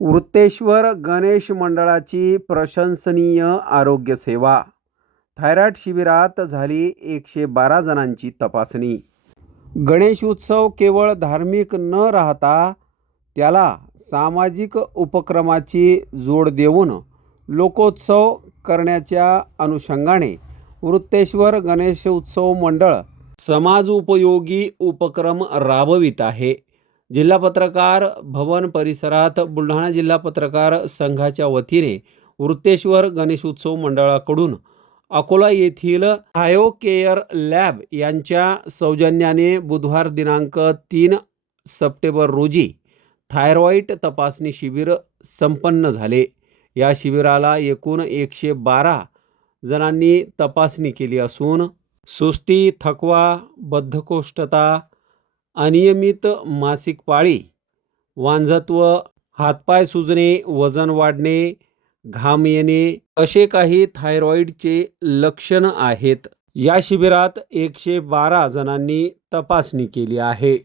वृत्तेश्वर गणेश मंडळाची प्रशंसनीय आरोग्य सेवा. थायरॉईड शिबिरात झाली एकशे बारा जणांची तपासणी. गणेश उत्सव केवळ धार्मिक न राहता त्याला सामाजिक उपक्रमाची जोड देऊन लोकोत्सव करण्याच्या अनुषंगाने वृत्तेश्वर गणेश उत्सव मंडळ समाज उपयोगी उपक्रम राबवित आहे. जिल्हा पत्रकार भवन परिसरात बुलढाणा जिल्हा पत्रकार संघाच्या वतीने वृत्तेश्वर गणेश उत्सव मंडळाकडून अकोला येथील हायो केअर लॅब यांच्या सौजन्याने बुधवार दिनांक तीन सप्टेंबर रोजी थायरॉईड तपासणी शिबिर संपन्न झाले. या शिबिराला एकूण एकशे बारा जणांनी तपासणी केली असून सुस्ती थकवा बद्धकोष्ठता अनियमित मासिक पाळी वांझत्व हातपाय सुजणे वजन वाढणे घाम येणे असे काही थायरॉईडचे लक्षणं आहेत. या शिबिरात एकशे बारा जणांनी तपासणी केली आहे.